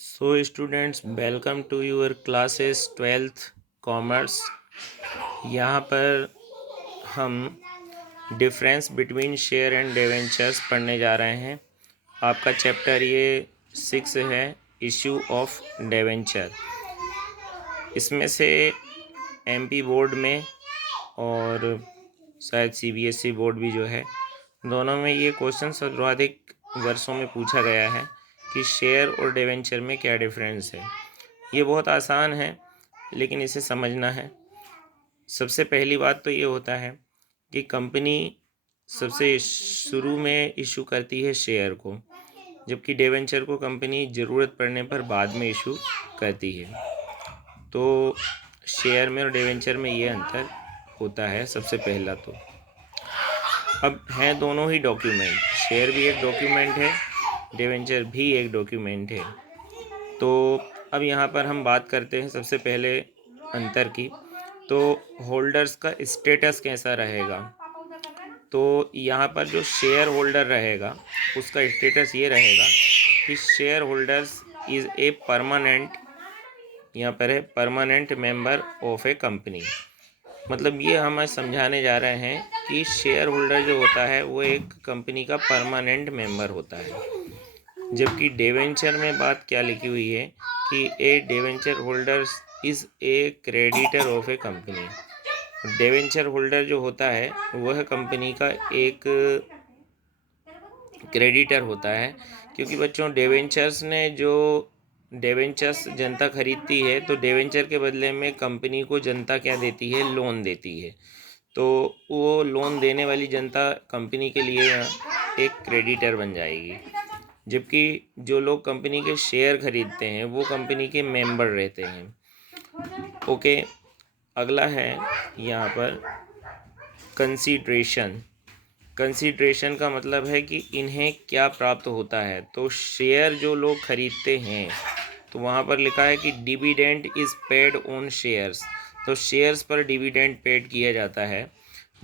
So students, welcome to your classes 12th commerce. यहाँ पर हम difference between share and debentures पढ़ने जा रहे हैं। आपका चैप्टर ये 6 है, इशू ऑफ डिवेंचर। इसमें से एमपी बोर्ड में और शायद सीबीएसई बोर्ड भी जो है, दोनों में ये क्वेश्चन सर्वाधिक वर्षों में पूछा गया है कि शेयर और डिवेंचर में क्या डिफरेंस है। ये बहुत आसान है, लेकिन इसे समझना है। सबसे पहली बात तो ये होता है कि कंपनी सबसे शुरू में इशू करती है शेयर को, जबकि डिवेंचर को कंपनी ज़रूरत पड़ने पर बाद में इशू करती है। तो शेयर में और डिवेंचर में ये अंतर होता है सबसे पहला। तो अब हैं दोनों ही डॉक्यूमेंट, शेयर भी एक डॉक्यूमेंट है, डिवेंचर भी एक डॉक्यूमेंट है। तो अब यहाँ पर हम बात करते हैं सबसे पहले अंतर की। तो होल्डर्स का स्टेटस कैसा रहेगा, तो यहाँ पर जो शेयर होल्डर रहेगा उसका स्टेटस ये रहेगा कि share holders is a permanent, यहाँ पर है permanent member of a company. मतलब ये हम आज समझाने जा रहे हैं कि शेयर होल्डर जो होता है वो एक कंपनी का परमानेंट मेंबर होता है। जबकि डिवेंचर में बात क्या लिखी हुई है कि a debenture holders is a creditor of a company. Debenture holder जो होता है वह कंपनी का एक क्रेडिटर होता है, क्योंकि बच्चों डिवेंचर्स जनता खरीदती है, तो डिवेंचर के बदले में कंपनी को जनता क्या देती है, लोन देती है। तो वो लोन देने वाली जनता कंपनी के लिए एक क्रेडिटर बन जाएगी, जबकि जो लोग कंपनी के शेयर खरीदते हैं वो कंपनी के मेंबर रहते हैं। ओके, अगला है यहाँ पर कंसीडरेशन। कंसीडरेशन का मतलब है कि इन्हें क्या प्राप्त होता है। तो शेयर जो लोग खरीदते हैं, तो वहाँ पर लिखा है कि dividend is paid on shares. तो शेयर्स पर डिविडेंड पेड किया जाता है,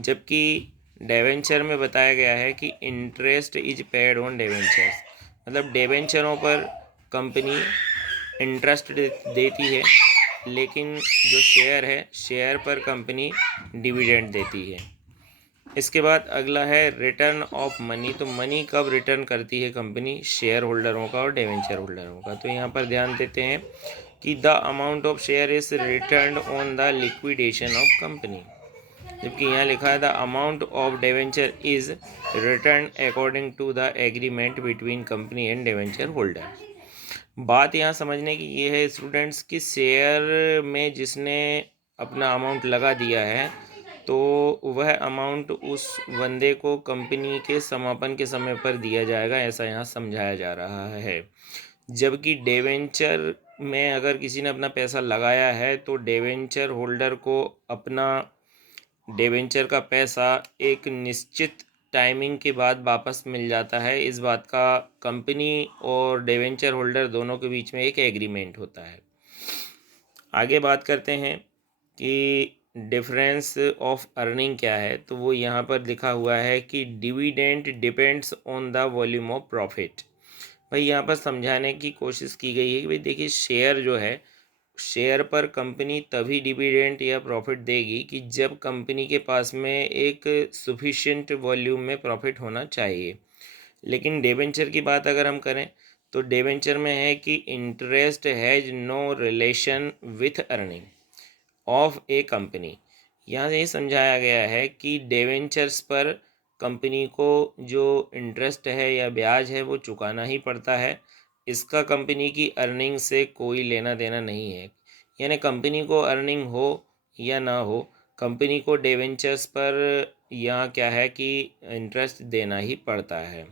जबकि डिवेंचर में बताया गया है कि interest is paid on debentures. मतलब डिवेंचरों पर कंपनी इंटरेस्ट देती है, लेकिन जो शेयर है, शेयर पर कंपनी डिविडेंड देती है। इसके बाद अगला है रिटर्न ऑफ मनी। तो मनी कब रिटर्न करती है कंपनी, शेयर होल्डरों का और डिवेंचर होल्डरों का। तो यहाँ पर ध्यान देते हैं कि the amount of share is return on the liquidation of company, जबकि यहाँ लिखा है the amount of debenture is return according to the agreement between company and debenture holder. बात यहाँ समझने की ये है स्टूडेंट्स कि शेयर में जिसने अपना अमाउंट लगा दिया है, तो वह अमाउंट उस बंदे को कंपनी के समापन के समय पर दिया जाएगा, ऐसा यहाँ समझाया जा रहा है। जबकि डिवेंचर में अगर किसी ने अपना पैसा लगाया है, तो डिवेंचर होल्डर को अपना डिवेंचर का पैसा एक निश्चित टाइमिंग के बाद वापस मिल जाता है। इस बात का कंपनी और डिवेंचर होल्डर दोनों के बीच में एक एग्रीमेंट होता है। आगे बात करते हैं कि डिफरेंस ऑफ अर्निंग क्या है। तो वो यहाँ पर लिखा हुआ है कि dividend depends on the volume of profit. भाई यहाँ पर समझाने की कोशिश की गई है कि भाई देखिए, शेयर जो है, शेयर पर कंपनी तभी डिविडेंड या प्रॉफिट देगी कि जब कंपनी के पास में एक सफिशिएंट वॉल्यूम में प्रॉफिट होना चाहिए। लेकिन डिबेंचर की बात अगर हम करें, तो डिबेंचर में है कि interest has no relation with earning of a company. यहाँ से ये समझाया गया है कि डिबेंचर्स पर कंपनी को जो इंटरेस्ट है या ब्याज है वो चुकाना ही पड़ता है। इसका कंपनी की अर्निंग से कोई लेना देना नहीं है। यानी कंपनी को अर्निंग हो या ना हो, कंपनी को डिबेंचर्स पर यहाँ क्या है कि इंटरेस्ट देना ही पड़ता है।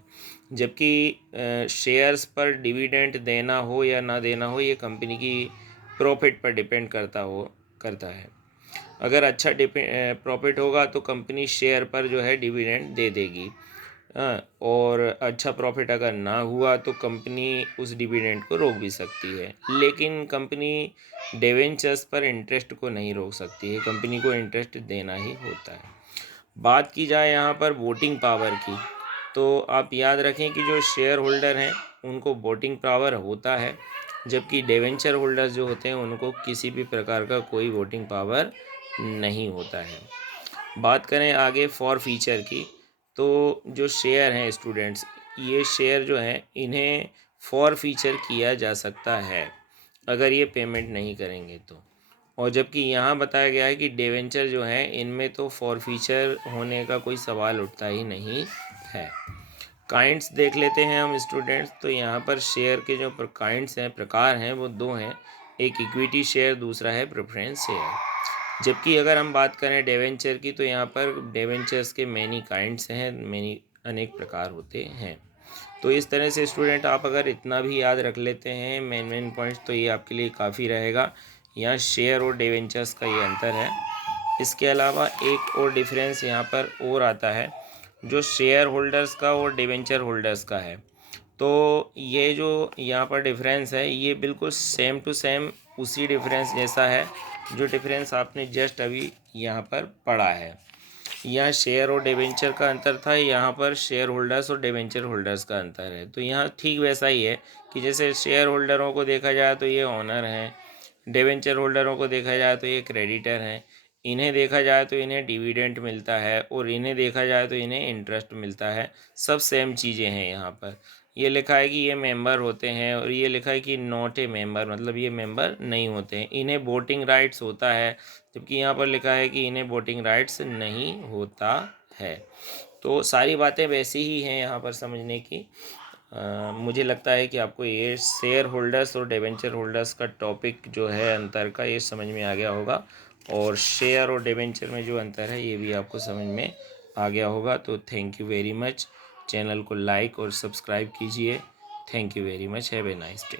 जबकि शेयर्स पर डिविडेंड देना हो या ना देना हो, ये कंपनी की प्रॉफिट पर डिपेंड करता है। अगर अच्छा प्रॉफिट होगा तो कंपनी शेयर पर जो है डिविडेंड दे देगी। और अच्छा प्रॉफिट अगर ना हुआ तो कंपनी उस डिविडेंड को रोक भी सकती है। लेकिन कंपनी डिवेंचर्स पर इंटरेस्ट को नहीं रोक सकती है, कंपनी को इंटरेस्ट देना ही होता है। बात की जाए यहाँ पर वोटिंग पावर की, तो आप याद रखें कि जो शेयर होल्डर हैं उनको वोटिंग पावर होता है, जबकि डिवेंचर होल्डर्स जो होते हैं उनको किसी भी प्रकार का कोई वोटिंग पावर नहीं होता है। बात करें आगे फॉर फीचर की, तो जो शेयर हैं स्टूडेंट्स, ये शेयर जो हैं इन्हें फॉर फीचर किया जा सकता है अगर ये पेमेंट नहीं करेंगे तो। और जबकि यहाँ बताया गया है कि डिवेंचर जो हैं इनमें तो फॉर फीचर होने का कोई सवाल उठता ही नहीं है। काइंड्स देख लेते हैं हम स्टूडेंट्स। तो यहाँ पर शेयर के जो काइंड्स हैं, प्रकार हैं, वो दो हैं, एक इक्विटी शेयर, दूसरा है प्रेफरेंस शेयर। जबकि अगर हम बात करें डिवेंचर की, तो यहाँ पर डिवेंचर्स के मैनी काइंड्स हैं, मैनी अनेक प्रकार होते हैं। तो इस तरह से स्टूडेंट आप अगर इतना भी याद रख लेते हैं मेन पॉइंट्स, तो ये आपके लिए काफ़ी रहेगा। यहाँ शेयर और डिवेंचर्स का ये अंतर है। इसके अलावा एक और डिफरेंस यहाँ पर और आता है, जो शेयर होल्डर्स का और डिवेंचर होल्डर्स का है। तो ये जो यहाँ पर डिफरेंस है ये बिल्कुल सेम टू सेम उसी डिफरेंस जैसा है जो डिफरेंस आपने जस्ट अभी यहाँ पर पढ़ा है। यहाँ शेयर और डिवेंचर का अंतर था, यहाँ पर शेयर होल्डर्स और डिवेंचर होल्डर्स का अंतर है। तो यहाँ ठीक वैसा ही है कि जैसे शेयर होल्डरों को देखा जाए तो ये ओनर हैं, डिवेंचर होल्डरों को देखा जाए तो ये क्रेडिटर हैं, इन्हें देखा जाए तो इन्हें डिविडेंड मिलता है और इन्हें देखा जाए तो इन्हें इंटरेस्ट मिलता है। सब सेम चीज़ें हैं। यहाँ पर ये लिखा है कि ये मेंबर होते हैं और ये लिखा है कि नॉट ए मेंबर, मतलब ये मेंबर नहीं होते हैं। इन्हें वोटिंग राइट्स होता है, जबकि यहाँ पर लिखा है कि इन्हें वोटिंग राइट्स नहीं होता है। तो सारी बातें वैसी ही हैं यहाँ पर समझने की। मुझे लगता है कि आपको ये शेयर होल्डर्स और डिवेंचर होल्डर्स का टॉपिक जो है अंतर का, ये समझ में आ गया होगा। और शेयर और डिवेंचर में जो अंतर है ये भी आपको समझ में आ गया होगा। तो thank you very much. Channel को लाइक और सब्सक्राइब कीजिए। Thank you very much. Have a nice day.